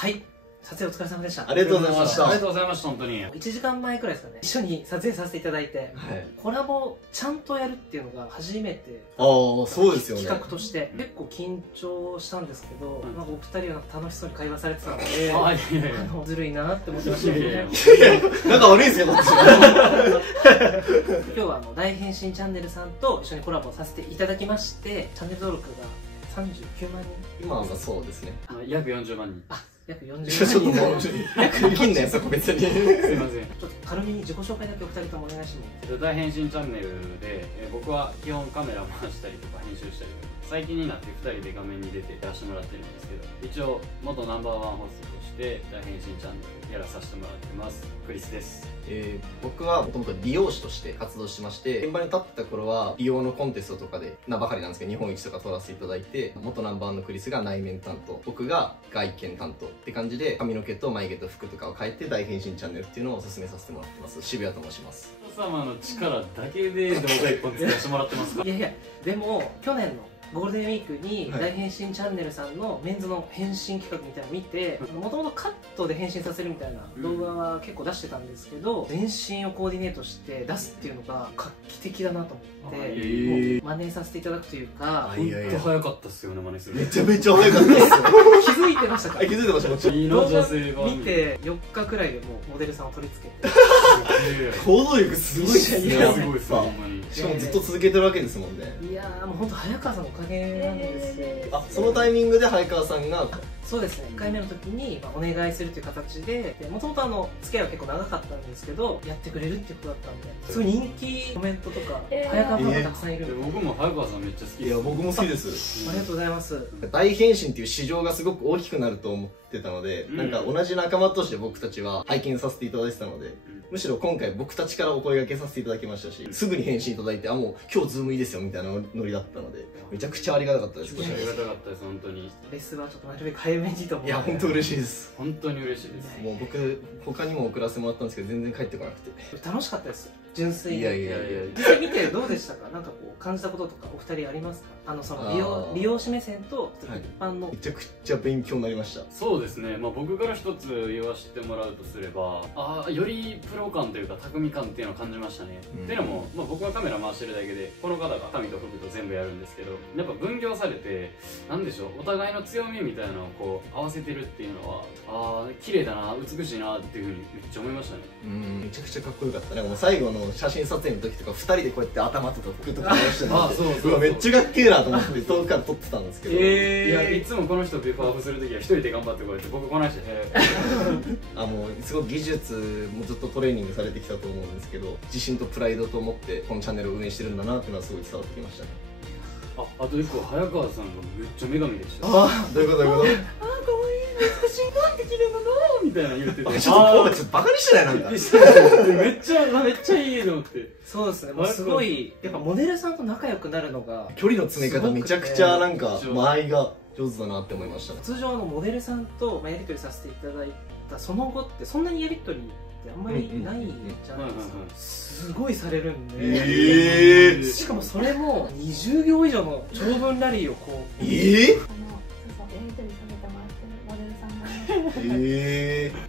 はい、撮影お疲れ様でした。ありがとうございました。ありがとうございました。本当に1時間前くらいですかね、一緒に撮影させていただいて、はい、コラボちゃんとやるっていうのが初めて、そうですよね、企画として結構緊張したんですけど、なんかお二人は楽しそうに会話されてたので、ずるいなって思ってましたね。なんか悪いですよこっち。今日は大変身チャンネルさんと一緒にコラボさせていただきまして、チャンネル登録が39万人、今はそうですね、約40万人。約40万人。約できんねんそこ別に。すいません。ちょっと軽めに自己紹介だけお二人ともお願いします。大変身チャンネルで、僕は基本カメラ回したりとか編集したりとか、最近になって2人で画面に出てやらせてもらってるんですけど、一応元ナンバーワンホストとして大変身チャンネルやらさせてもらってます。クリスです。僕はもともと美容師として活動してまして、現場に立ってた頃は美容のコンテストとかで名ばかりなんですけど日本一とか取らせていただいて、元ナンバーワンのクリスが内面担当、僕が外見担当って感じで、髪の毛と眉毛と服とかを変えて大変身チャンネルっていうのをおすすめさせてもらってます。渋谷と申します。人様の力だけで動画1本作らせてもらってますか？いやいや、でも去年のゴールデンウィークに大変身チャンネルさんのメンズの変身企画みたいなのを見て、もともとカットで変身させるみたいな動画は結構出してたんですけど、全身をコーディネートして出すっていうのが画期的だなと思って、もう真似させていただくというか、本当早かったっすよね、真似する。めちゃめちゃ早かったですよ。気づいてましたか？気づいてました。もちろん動画見て4日くらいでもうモデルさんを取り付けて、行動力すごいですね。すごいっすよ、ほんまに。しかもずっと続けてるわけですもんね。いやー、もう本当早川さんのおかげなんですよ。そのタイミングで早川さんが、そうですね、1回目の時にお願いするという形で、もともと付き合いは結構長かったんですけど、やってくれるっていうことだったんで、すごい人気コメントとか早川ファンがたくさんいるんで、僕も早川さんめっちゃ好きです。いや僕も好きです。ありがとうございます。大変身っていう市場がすごく大きくなると思ってたので、なんか同じ仲間として僕たちは拝見させていただいてたので、むしろ今回僕たちからお声掛けさせていただきましたし、すぐに返信いただいて、もう今日ズームいいですよみたいなノリだったので、めちゃくちゃありがたかったです。ありがたかったです、本当に。レスはちょっとなるべく早めにと思う。いや本当嬉しいです。本当に嬉しいです。もう僕他にも送らせてもらったんですけど全然帰ってこなくて楽しかったです。純粋に。いや実際見てどうでしたか？なんかこう感じたこととかお二人ありますか？その美容師目線と一般の。めちゃくちゃ勉強になりました。そうですね、僕から一つ言わせてもらうとすれば、よりプロ感というか匠感っていうのを感じましたね。っていうのも、僕がカメラ回してるだけでこの方が髪と服と全部やるんですけど、やっぱ分業されて、なんでしょう、お互いの強みみたいなのをこう合わせてるっていうのは、綺麗だな、美しいなっていうふうにめっちゃ思いましたね。めちゃくちゃかっこよかった。なんかもう最後の写真撮影の時とか2人でこうやって頭とか服とか回してて、めっちゃかっけえなと思って遠くから撮ってたんですけど、いやいつもこの人ビフォーアップする時は一人で頑張ってこうやって僕こないしてもうすごく技術もずっとトレーニングされてきたと思うんですけど、自信とプライドと思ってこのチャンネルを運営してるんだなっていうのはすごい伝わってきましたね。あと一個、早川さんがめっちゃ女神でした。どういうことどういうこと？かわいい、美しい、なんて綺麗なのみたいな言ってて、ちょっとバカにしてないなんか。めっちゃいいと思って。そうですね、すごいやっぱモデルさんと仲良くなるのが距離の詰め方めちゃくちゃなんか間合いが上手だなって思いましたね。通常モデルさんとやり取りさせていただいたその後ってそんなにやり取りってあんまりないじゃないですか。すごいされるんで、しかもそれも20秒以上の長文ラリーをこうい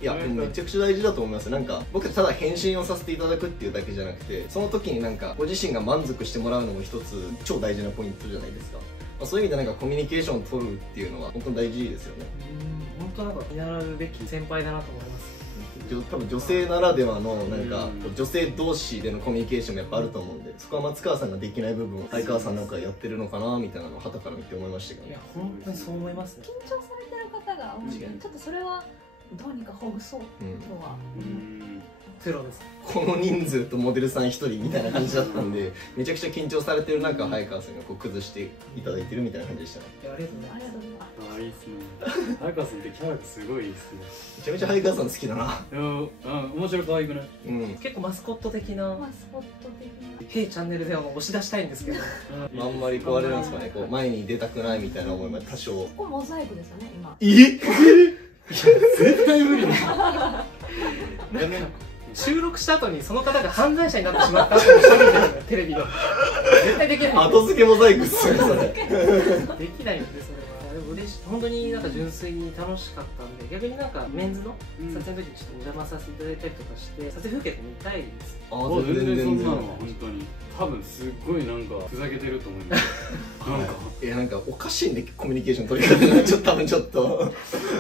やでもめちゃくちゃ大事だと思います。なんか僕ただ返信をさせていただくっていうだけじゃなくて、その時になんかご自身が満足してもらうのも一つ超大事なポイントじゃないですか。そういう意味でなんかコミュニケーションを取るっていうのは本当に大事ですよね。本当なんか見習うべき先輩だなと思います。多分女性ならではのなんか女性同士でのコミュニケーションもやっぱあると思うんで、そこは松川さんができない部分を相川さんなんかやってるのかなみたいなのを傍から見て思いましたけどね。いや本当にそう思いますね。緊張されてる方が多いんで、ちょっとそれはどうにかほぐそうとは。ゼロです。この人数とモデルさん1人みたいな感じだったんで、めちゃくちゃ緊張されてる中、早川さんがこう崩していただいてるみたいな感じでしたね。ありがとうございます。いいっすね。早川さんってキャラがすごいですね。めちゃめちゃ早川さん好きだな。面白い、可愛くない？結構マスコット的な。マスコット的な。ヘイチャンネルでは押し出したいんですけど。あんまりこうあれなんですかね、こう前に出たくないみたいな思いも多少。ここモザイクですよね今。絶対無理だ。収録した後にその方が犯罪者になってしまった後に処理ですね、テレビの絶対できない。後付けモザイクっすよねそれ。できないんで、それは。でも嬉しい、本当になんか純粋に楽しかったんで、逆になんかメンズの撮影の時にちょっとお邪魔させていただいたりとかして撮影風景って見たいです。全然そんなのは本当に多分すっごいなんかふざけてると思いますなんかおかしいんでコミュニケーション取り方がちょっと多分ちょっと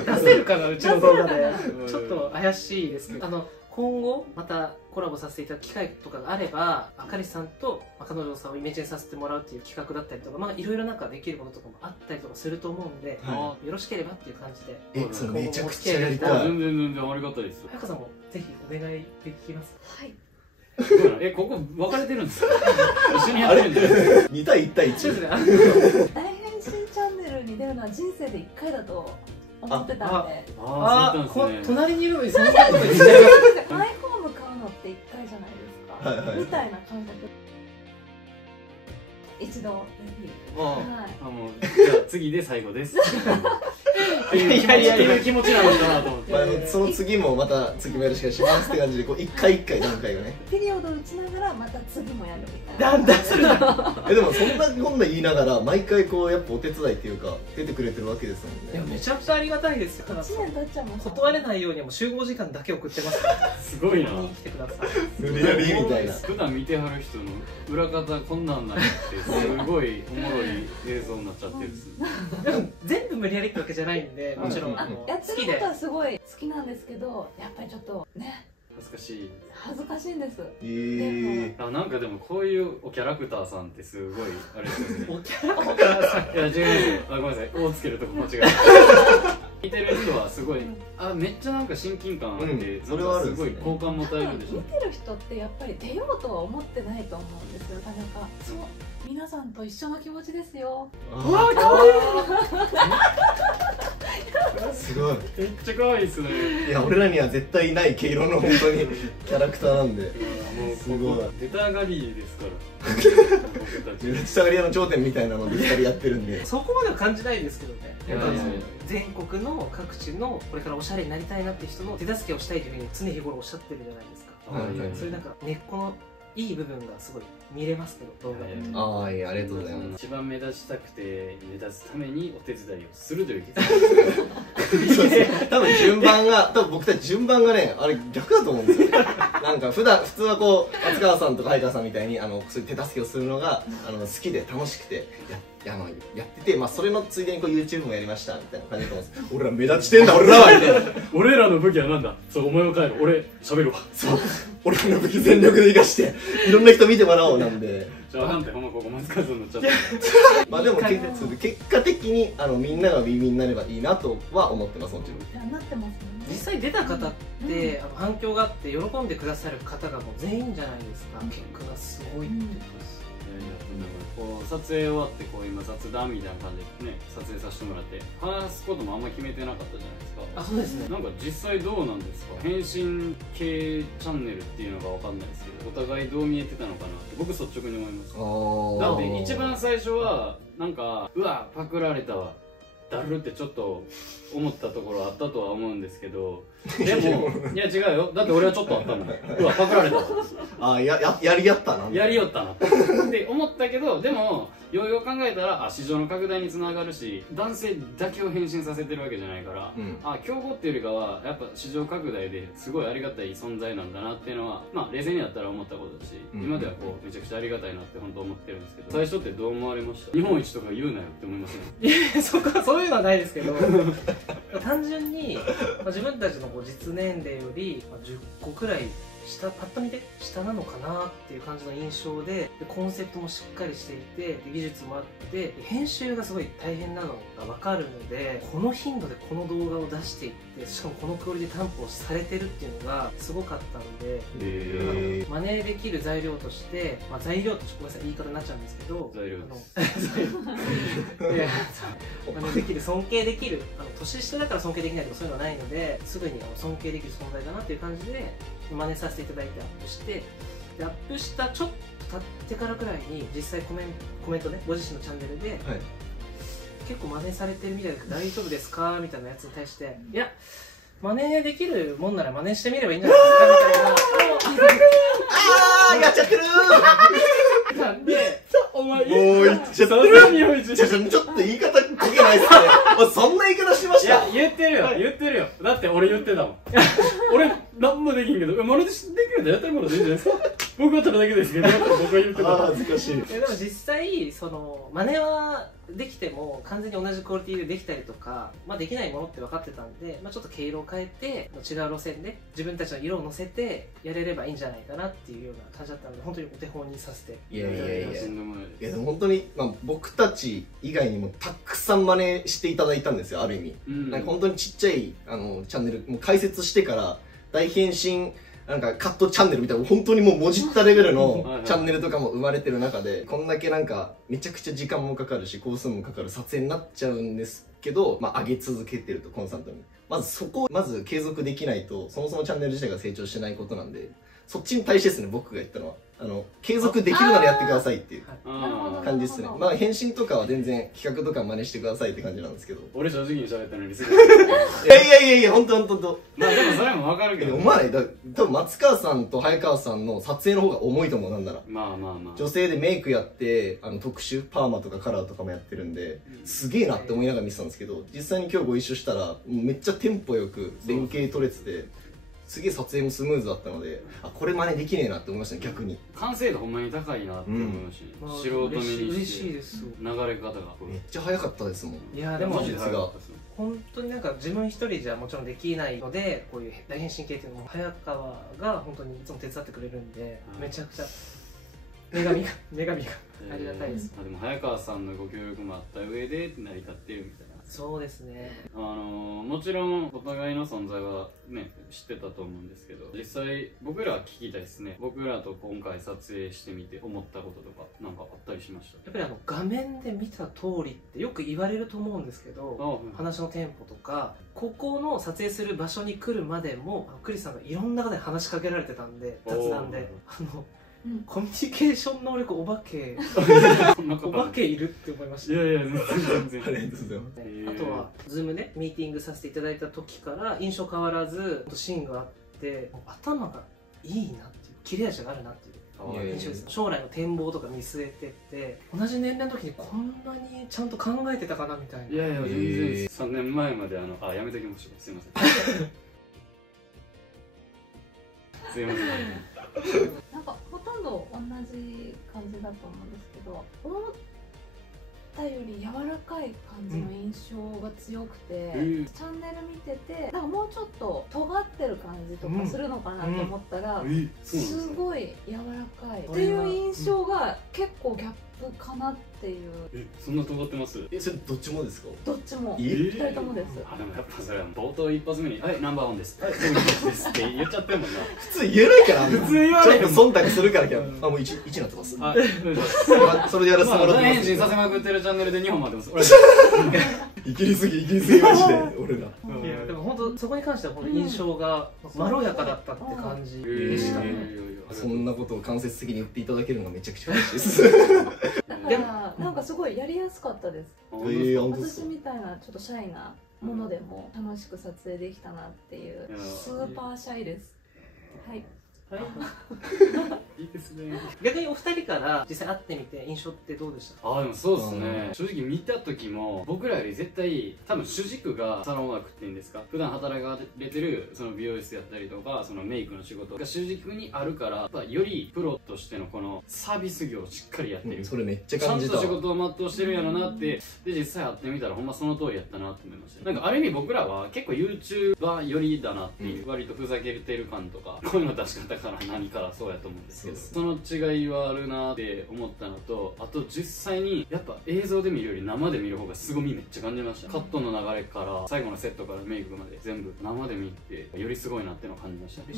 出せるかな、うちの動画でちょっと怪しいですけど、今後またコラボさせていただく機会とかがあれば、あかりさんと彼女さんをイメチェンさせてもらうっていう企画だったりとか、いろいろなんかできることとかもあったりとかすると思うんで、よろしければっていう感じで。それめちゃくちゃやりたい。全然ありがたいです。早川さんもぜひお願いできます。はい。ここ分かれてるんですか？一緒にやってるんで。2対1対1。大変身チャンネルに出るのは人生で1回だと思ってたんで。隣にいるのにそんなこと言っちゃいます。マイホーム買うのって1回じゃないですか。みたいな感覚。一度もうじゃあ次で最後ですっていう気持ちなのかなと思って、その次もまた次もよろしくお願いしますって感じで一回一回段階がねピリオド打ちながらまた次もやるみたいな。なんだそれでもそんなこんな言いながら毎回こうやっぱお手伝いっていうか出てくれてるわけですもんね。いやめちゃくちゃありがたいですよ。1年経っちゃいます。断れないようにもう集合時間だけ送ってますからすごいな。来てください。無理やりみたいな。普段見てはる人の裏方こんなんなんやってすごいおもろい映像になっちゃってるっす。でも全部無理やりってわけじゃないんで、もちろんやってることはすごい好きなんですけど、やっぱりちょっとね恥ずかしいんです。なんかでもこういうキャラクターさんってすごいあれですよね。おキャラクターさん、いや違いますよ。ごめんなさい、「お」つけるとこ間違えた。見てる人はすごいめっちゃなんか親近感あってすごい好感持たれるんでしょ。見てる人ってやっぱり出ようとは思ってないと思うんですよ。なかなかそう皆さんと一緒の気持ちですよ。うわかわいい。すごい。めっちゃ可愛いですね。いや俺らには絶対ない毛色の本当にキャラクターなんで。もうすごい。出たがりですから。出たがり屋の頂点みたいなので2人やってるんで。そこまでは感じないですけどね。全国の各地のこれからおしゃれになりたいなって人の手助けをしたいというふうに常日頃おっしゃってるじゃないですか。そういうなんか根っこのいい部分がすごい見れますけど動画で。いやありがとうございます。一番目立ちたくて目立つためにお手伝いをするという多分僕たち順番がねあれ逆だと思うんですよ。なんか普通はこう松川さんとか相川さんみたいにそういう手助けをするのが好きで楽しくてやってて、それのついでにこう YouTube もやりましたみたいな感じだと思うんです。俺ら目立ちてんだ俺らはみたいな。俺らの武器はなんだ。そうお前は帰る。俺喋るわ。そう俺らの武器全力で生かしていろんな人見てもらおうなんで。じゃあなんてほんまここ松川さんになっちゃった。でも結果的にみんながウィンウィンになればいいなとは思ってます。もちろんなってますね。実際出た方って反響があって喜んでくださる方がもう全員じゃないですか。結果がすごいってことです。こう撮影終わってこう今雑談みたいな感じでね撮影させてもらって話すこともあんま決めてなかったじゃないですか。あ、そうですね。なんか実際どうなんですか。変身系チャンネルっていうのが分かんないですけどお互いどう見えてたのかなって僕率直に思います。だって一番最初はなんかうわパクられたわだるってちょっと思ったところあったとは思うんですけど、でもいや違うよ。だって俺はちょっとあったもん。うわパクられたわ。やりやったな。やりよったなって思ったけど、でもようよう考えたら市場の拡大につながるし男性だけを変身させてるわけじゃないから、競合っていうよりかはやっぱ市場拡大ですごいありがたい存在なんだなっていうのは冷静になったら思ったことだし、今ではこうめちゃくちゃありがたいなって本当思ってるんですけど、最初ってどう思われました。日本一とか言うなよって思いますね。いやそういうのはないですけど単純に自分たちの実年齢より10個くらいパッと見て下なのかなっていう感じの印象で、コンセプトもしっかりしていて技術もあって編集がすごい大変なのが分かるので、この頻度でこの動画を出していってしかもこのクオリティ担保されてるっていうのがすごかったので、真似できる材料として材料としてごめんなさい言い方になっちゃうんですけど、材料真似できる尊敬できる年下だから尊敬できないとかそういうのはないので、すぐに尊敬できる存在だなっていう感じで真似させていただいてアップして、でアップしたちょっと経ってからくらいに実際コメントねご自身のチャンネルで、結構真似されてるみたいで大丈夫ですかみたいなやつに対して、いや真似できるもんなら真似してみればいいんじゃないですかみたいな。あーやっちゃってるなんでお前もう言っちゃってるちょっと言い方こけないっすねそんな言い方してましたいや言ってるよ、言ってるよ。だって俺言ってたもん俺何もできんけど真似できるんだやったらものでいいんじゃないですか僕は取るだけですけど僕は言ってた。恥ずかしい。でも実際その真似はできても完全に同じクオリティでできたりとか、まあ、できないものって分かってたんで、まあ、ちょっと毛色を変えて違う路線で自分たちの色を乗せてやれればいいんじゃないかなっていうような感じだったので、本当にお手本にさせていやいやいやとんでもないです。いやでも本当に、まあ、僕たち以外にもたくさん真似していただいたんですよ、ある意味、なんか本当にちっちゃいチャンネルもう開設してから大変身なんかカットチャンネルみたいな本当にもうもじったレベルのチャンネルとかも生まれてる中でこんだけなんかめちゃくちゃ時間もかかるし工数もかかる撮影になっちゃうんですけど、まあ、上げ続けてるとコンスタントにまずそこをまず継続できないとそもそもチャンネル自体が成長してないことなんで、そっちに対してですね僕が言ったのは継続できるならやってくださいっていう感じですね。まあ返信とかは全然企画とか真似してくださいって感じなんですけど俺正直に喋ったのにすぐいや本当まあでもそれも分かるけど思わない多分松川さんと早川さんの撮影の方が重いと思う。なんならまあまあまあ女性でメイクやって特殊パーマとかカラーとかもやってるんで、すげえなって思いながら見てたんですけど、実際に今日ご一緒したらめっちゃテンポよく連携取れててすげえ撮影もスムーズだったので、あこれ真似できねえなって思いましたね。逆に完成度ほんまに高いなって思いましたね、素人目にして嬉しいです。流れ方がめっちゃ早かったですもん。いやでもマジで早かったですね。本当になんか自分一人じゃもちろんできないので、こういう大変身系っていうのも早川が本当にいつも手伝ってくれるんで、めちゃくちゃ女神がありがたいです。でも早川さんのご協力もあった上で成り立ってるみたいな。そうですね。もちろんお互いの存在はね知ってたと思うんですけど、実際僕らは聞きたいですね。僕らと今回撮影してみて思ったこととかなんかあったりしました？やっぱり画面で見た通りってよく言われると思うんですけど、話のテンポとかここの撮影する場所に来るまでもクリスさんがいろんな方に話しかけられてたんで、雑談でコミュニケーション能力お化けお化けいるって思いました。いやいや全然ありがとうございます。あとは Zoom でミーティングさせていただいた時から印象変わらずシーンがあって、頭がいいなっていう切れ味があるなっていう印象です。将来の展望とか見据えてって同じ年齢の時にこんなにちゃんと考えてたかなみたいな。いやいや全然3年前までやめときましょう。すいませんすいませんなんかほとんど同じ感じだと思うんですけど、思ったより柔らかい感じの印象が強くて、チャンネル見ててなんかもうちょっと尖ってる感じとかするのかなと思ったら、すごい柔らかいっていう印象が結構ギャップかなっていう。そんな尖ってます？それどっちもですか？どっちも2人ともです。でもやっぱそれは冒頭一発目に「はいナンバーワンです」「はいナンバーワンです」って言っちゃってるもんな。普通言えないから普通言わないちょっと忖度するからもう1になってます。それでやらせてもらってます。大変身させまくってるチャンネルで2本回ってます。いきりすぎマジで俺ら。でも本当そこに関しては本当印象がまろやかだったって感じでしたね。そんなことを間接的に言っていただけるのがめちゃくちゃ嬉しいです。だからなんかすごいやりやすかったです。私みたいなちょっとシャイなものでも楽しく撮影できたなっていうスーパーシャイです。はい。いいですね。逆にお二人から実際会ってみて印象ってどうでした？でもそうですね。正直見た時も僕らより絶対多分主軸がサロンワークっていうんですか、普段働かれてるその美容室やったりとかそのメイクの仕事が主軸にあるから、やっぱよりプロとしてのこのサービス業をしっかりやってる、それめっちゃちゃんと感じた。仕事を全うしてるんやろなって、で実際会ってみたらほんまその通りやったなって思いました。なんかある意味僕らは結構 YouTuber 寄りだなっていう、割とふざけてる感とか声の出し方から何からそうやと思うんですけど、その違いはあるなって思ったのと、あと実際にやっぱ映像で見るより生で見る方が凄みめっちゃ感じました。カットの流れから最後のセットからメイクまで全部生で見てよりすごいなってのを感じました。なん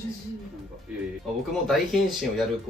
か僕も大変身をやる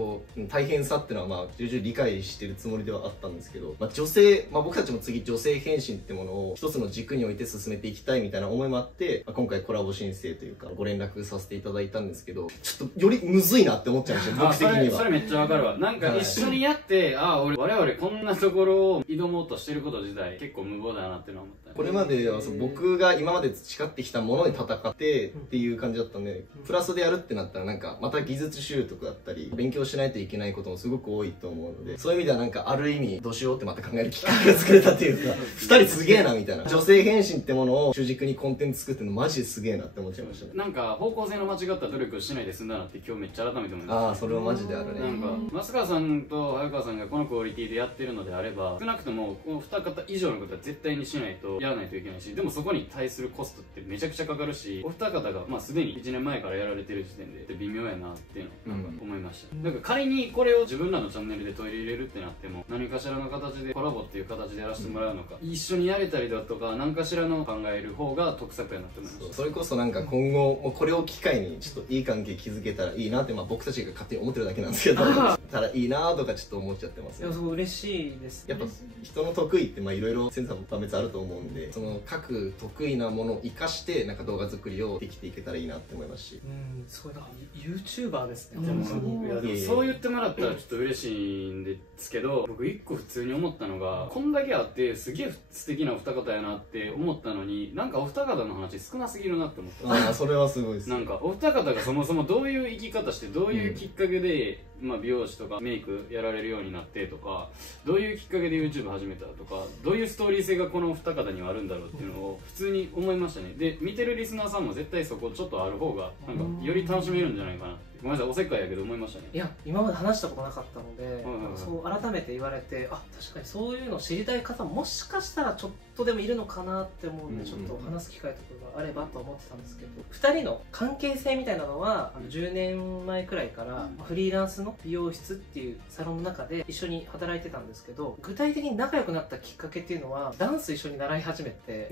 大変さっていうのは重々理解してるつもりではあったんですけど、女性、僕たちも次女性変身ってものを一つの軸に置いて進めていきたいみたいな思いもあって、今回コラボ申請というかご連絡させていただいたんですけど、ちょっとよりむずいなって思っちゃいました。僕的にはそれめっちゃわかるわ。なんか一緒にやって、我々こんなところを挑もうとしてること自体結構無謀だなってのは思ったね。これまでは僕が今まで培ってきたものに戦ってっていう感じだったんで、プラスでやるってなったらなんかまた技術習得だったり勉強しないといけないこともすごく多いと思うので、そういう意味ではなんかある意味どうしようってまた考えるきっかけが作れたっていうか2人すげえなみたいな、女性変身ってものを主軸にコンテンツ作ってるのマジですげえなって思っちゃいましたね。なんか方向性の間違った努力をしないで済んだなって今日めっちゃ改めて思いました。ああ、それはマジであるね。なんか増川さんと早川さんがこのクオリティでやってるのであれば、少なくともこの2方以上のことは絶対にしないとやらないといけないし、でもそこに対するコストってめちゃくちゃかかるし、お二方がまあすでに1年前からやられてる時点で微妙やなっていうのをなんか思いました、なんか仮にこれを自分らのチャンネルで取り入れるってなっても、何かしらの形でコラボっていう形でやらせてもらうのか、一緒にやれたりだとか何かしらの考える方が得策やなって思いました。それこそなんか今後もうこれを機会にちょっといい関係築けたらいいなって、まあ僕たちが勝手に思ってるだけなんですけどたらいいなとかちょっと思っちゃってますね。いや、そう嬉しいです。やっぱ人の得意ってまあいろいろ千差万別あると思うんで、その各得意なものを生かしてなんか動画作りをできていけたらいいなって思いますし、すごいな、YouTuber ですね。でもそう言ってもらったらちょっと嬉しいんですけど、僕一個普通に思ったのが、こんだけあってすげえ素敵なお二方やなって思ったのに、なんかお二方の話少なすぎるなって思った。ああ、それはすごいです。なんかお二方がそもそもどういう生き方して、どういうきっかけで、まあ、美容師とかメイクやられるようになってとか、どういうきっかけで YouTube 始めたとか、どういうストーリー性がこのお二方にはあるんだろうっていうのを普通に思いましたね。で見てるリスナーさんも絶対そこちょっとある方がなんかより楽しめるんじゃないかなって、ごめんなさいおせっかいやけど思いましたね。いや、今まで話したことなかったので、そう改めて言われて、あ、確かにそういうのを知りたい方ももしかしたらちょっとでもいるのかなって思うんで、ちょっと話す機会とかがあればと思ってたんですけど、2人の関係性みたいなのは10年前くらいからフリーランスの美容室っていうサロンの中で一緒に働いてたんですけど、具体的に仲良くなったきっかけっていうのはダンス一緒に習い始めて、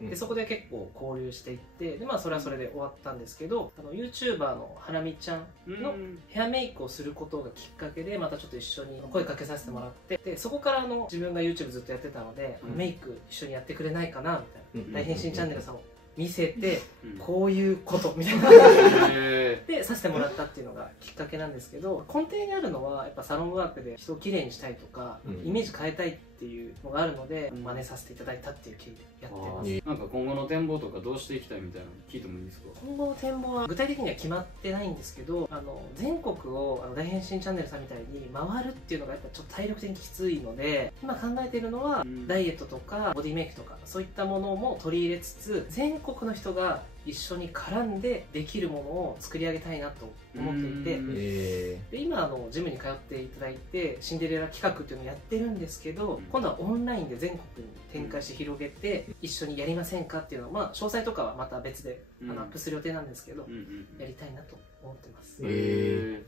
でそこで結構交流していって、でまあそれはそれで終わったんですけど、YouTuber のハラミちゃんのヘアメイクをすることがきっかけでまたちょっと一緒に声かけさせてもらって、でそこから自分が YouTube ずっとやってたので、メイク一緒にやってくれないかなみたいな、大変身チャンネルさんを見せて、こういうことみたいなでさせてもらったっていうのがきっかけなんですけど、根底にあるのはやっぱサロンワークで人をきれいにしたいとか、イメージ変えたいっていうのがあるので、真似させていただいたっていう経緯でやってます。なんか今後の展望とかどうしていきたいみたいなの聞いてもいいですか？今後の展望は具体的には決まってないんですけど、全国を大変身チャンネルさんみたいに回るっていうのがやっぱちょっと体力的にきついので、今考えているのはダイエットとかボディメイクとかそういったものも取り入れつつ、全国の人が一緒に絡んでできるものを作り上げたいなと思っていて、で今ジムに通っていただいてシンデレラ企画っていうのをやってるんですけど、今度はオンラインで全国に展開して広げて一緒にやりませんかっていうのを、まあ詳細とかはまた別でアップする予定なんですけど、やりたいなと思ってます。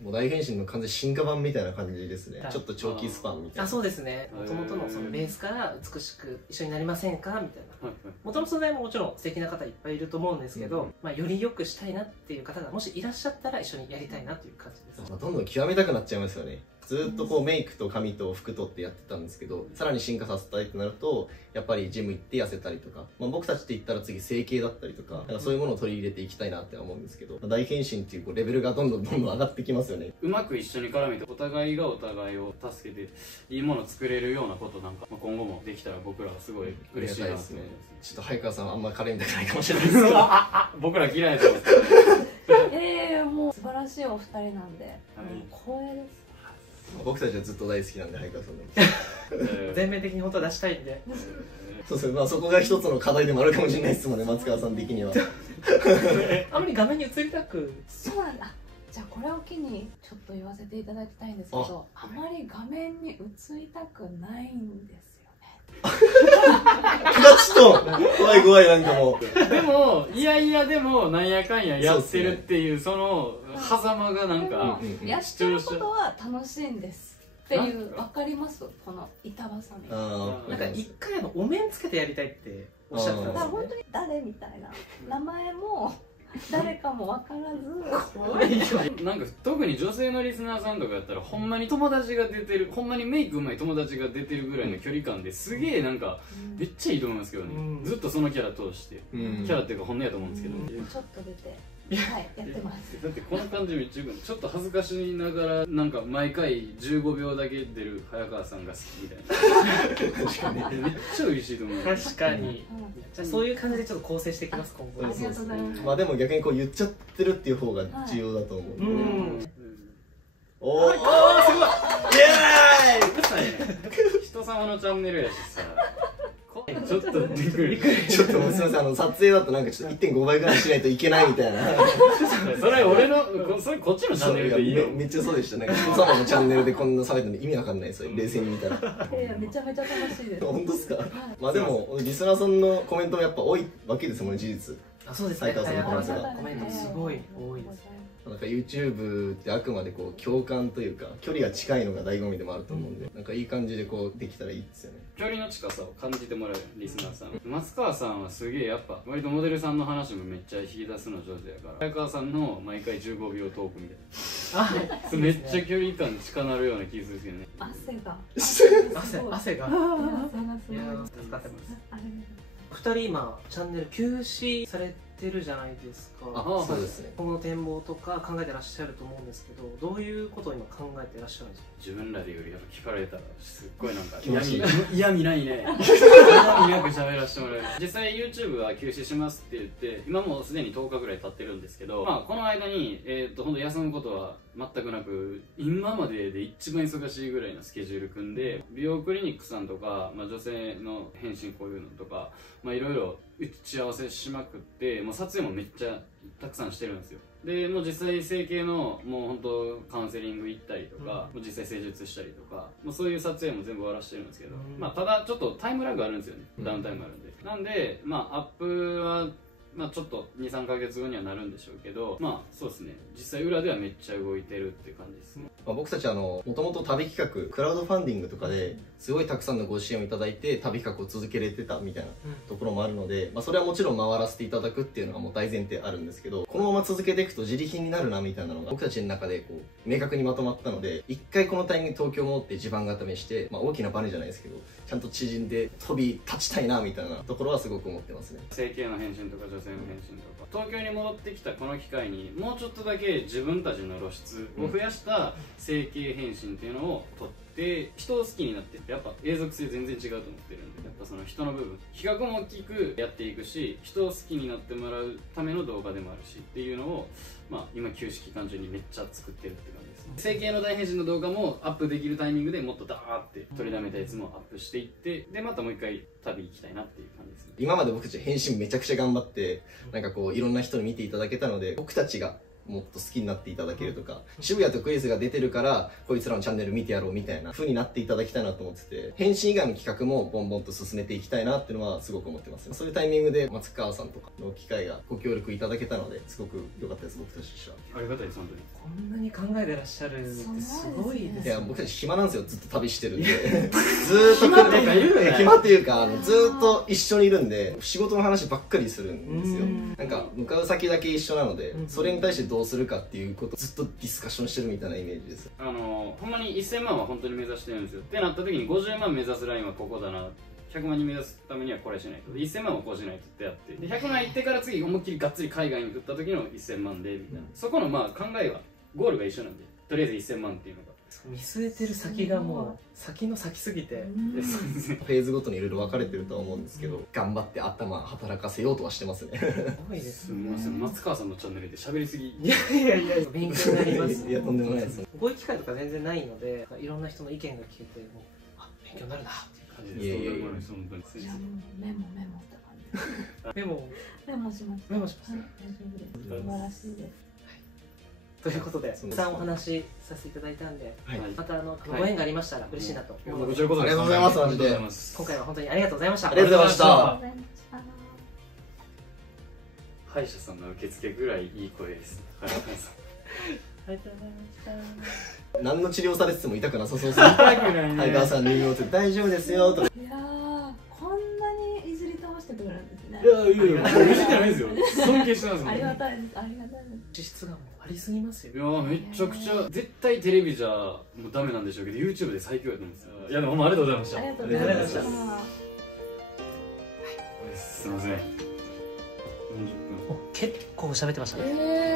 もう大変身の完全進化版みたいな感じですね。ちょっと長期スパンみたいな。あ、そうですね。もともとのそのベースから美しく一緒になりませんかみたいな。元の素材ももちろん素敵な方いっぱいいると思うんですけど、まあより良くしたいなっていう方がもしいらっしゃったら一緒にやりたいなという感じです。どんどん極めたくなっちゃいますよね。ずっとこうメイクと髪と服とってやってたんですけど、さらに進化させたいってなるとやっぱりジム行って痩せたりとか、まあ、僕たちって言ったら次整形だったりとか、そういうものを取り入れていきたいなって思うんですけど、大変身っていうレベルがどんどん上がってきますよね。うまく一緒に絡めてお互いがお互いを助けていいものを作れるようなことなんか、今後もできたら僕らはすごい嬉しいなと思います。ちょっと早川さんはあんまり絡みたくないかもしれないですけど僕ら嫌いです。もう素晴らしいお二人なんで、光栄です。僕たちはずっと大好きなんで、早川さんの全面的に本当は出したいんでそうですね、まあそこが一つの課題でもあるかもしれないですもんね、松川さん的にはあまり画面に映りたく。そうなんだ。じゃあこれを機にちょっと言わせていただきたいんですけど、あまり画面に映りたくないんですよね。気がちと怖い怖い、なんかもうでもいやいやでもなんやかんややってるっていうその狭間がなんか、やってることは楽しいんですっていう、わかります？この板挟み。なんか一回お面つけてやりたいっておっしゃってたんですよね。本当に誰みたいな名前も誰かも分からず怖いよ。なんか特に女性のリスナーさんとかやったらほんまに友達が出てる、ほんまにメイクうまい友達が出てるぐらいの距離感ですげえなんかめっちゃいいと思いますけどね、ずっとそのキャラ通して、キャラっていうか本音やと思うんですけど、ちょっと出てはいやってます。だってこの感じめっちゃよくない？ちょっと恥ずかしながらなんか毎回15秒だけ出る早川さんが好きみたいな。確かにめっちゃ嬉しいと思う。確かに。じゃあそういう感じでちょっと構成していきます今後。ありがとうございます。まあでも逆にこう言っちゃってるっていう方が重要だと思う。うん。おお、すごい。イエーイ。人様のチャンネルやしさ。ちょっとびっくり。ちょっとすみません、撮影だとなんかちょっと 1.5 倍ぐらいしないといけないみたいな。それ俺のそれこっちのチャンネルでいいよ。めっちゃそうでした。なんか人様のチャンネルでこんなされてるの意味わかんないですよ、冷静に見たら。いやめちゃめちゃ楽しいです。本当ですか？まあでもリスナーさんのコメントもやっぱ多いわけですもんね、事実。あ、そうですね。斉川さんのコメントすごい多いです。なんか YouTube ってあくまでこう共感というか距離が近いのが醍醐味でもあると思うんで、なんかいい感じでこうできたらいいですよね。距離の近さを感じてもらうリスナーさん。松川さんはすげえやっぱ割とモデルさんの話もめっちゃ引き出すの上手やから、早川さんの毎回15秒トークみたいな、めっちゃ距離感近なるような気がするんですけどね。汗が。いや助かってます。2人今チャンネル休止されてるじゃないですか。あ、そうですね。今後の展望とか考えてらっしゃると思うんですけど、どういうことを今考えてらっしゃるんですか？自分らでよりやっぱ聞かれたらすっごいなんか嫌味ないね。嫌味なく喋らせてもらう。実際 YouTube は休止しますって言って今もうすでに10日ぐらい経ってるんですけど、まあこの間に本当休むことは全くなく、今までで一番忙しいぐらいのスケジュール組んで、美容クリニックさんとか、まあ、女性の変身こういうのとか、まあいろいろ打ち合わせしまくって、もう撮影もめっちゃたくさんしてるんですよ。でもう実際整形のもう本当カウンセリング行ったりとか、もう実際施術したりとか、もうそういう撮影も全部終わらしてるんですけど、まあただちょっとタイムラグあるんですよね。ダウンタイムあるんで、なんでまあアップはまあちょっと 2,3 ヶ月後にはなるんでしょうけど、まあそうですね、実際裏ではめっちゃ動いてるって感じですね。まあ僕たちもともと旅企画クラウドファンディングとかですごいたくさんのご支援をいただいて旅企画を続けれてたみたいなところもあるので、まあそれはもちろん回らせていただくっていうのはもう大前提あるんですけど、このまま続けていくと自利品になるなみたいなのが僕たちの中でこう明確にまとまったので、一回このタイミングで東京戻って地盤固めして、まあ大きなバネじゃないですけどちゃんと縮んで飛び立ちたいなみたいなところはすごく思ってますね。整形の変身とか女性の変身とか、東京に戻ってきたこの機会にもうちょっとだけ自分たちの露出を増やした整形変身っていうのを取って人を好きになって、やっぱ永続性全然違うと思ってるんで、やっぱその人の部分企画も大きくやっていくし、人を好きになってもらうための動画でもあるしっていうのを、まあ今休止期間中にめっちゃ作ってるって感じですね。整形の大変身の動画もアップできるタイミングでもっとダーって取りだめたやつもアップしていって、でまたもう一回旅行きたいなっていう感じですね。今まで僕たち編集めちゃくちゃ頑張ってなんかこういろんな人に見ていただけたので、僕たちがもっと好きになっていただけるとか、渋谷とクリスが出てるからこいつらのチャンネル見てやろうみたいな風になっていただきたいなと思ってて、変身以外の企画もボンボンと進めていきたいなっていうのはすごく思ってます。そういうタイミングで松川さんとかの機会がご協力いただけたのですごく良かったです。僕たちとしてはありがたいです。本当にこんなに考えてらっしゃるってすごいですね。いや僕たち暇なんですよ、ずっと旅してるんでずーっと暇っていうかずーっと一緒にいるんで仕事の話ばっかりするんですよ。なんか向かう先だけ一緒なので、それに対してどうするかっていうことをずっとディスカッションしてるみたいなイメージです。ほんまに1000万は本当に目指してるんですよってなった時に、50万目指すラインはここだな、100万人目指すためにはこれしないと、1000万はこうしないとってやって、で100万いってから次思いっきりがっつり海外に振った時の1000万でみたいな、そこのまあ考えはゴールが一緒なんで、とりあえず1000万っていうのが見据えてる先がもう先の先すぎて、フェーズごとにいろいろ分かれてるとは思うんですけど、頑張って頭働かせようとはしてますね。すごいですね。松川さんのチャンネルで喋りすぎ。いや勉強になります。いやとんでもないです。こういう機会とか全然ないので、いろんな人の意見が聞けて、もう勉強になるなっていう感じです。いや本当に。じゃあもうメモって感じ。メモします。メモします。大丈夫です。素晴らしいです。ということで、たくさんお話しさせていただいたんで、またご縁がありましたら嬉しいなと思います。こちらこそありがとうございます。マジで今回は本当にありがとうございました。ありがとうございました。歯医者さんの受付ぐらいいい声です。ありがとうございました。何の治療されてても痛くなさそうですね。はい、川さん耳元で大丈夫ですよと。いやー、こんなにいじり倒してくれるんですね。いや嬉しいじゃないですよ。尊敬してますもん。ありがたいです。ありがたいです。資質がもうありすぎますよ。いやめちゃくちゃ絶対テレビじゃもうダメなんでしょうけど YouTube で最強やと思うんですよ。いやでもほんまありがとうございました。ありがとうございました。すいません。40分。結構喋ってましたね。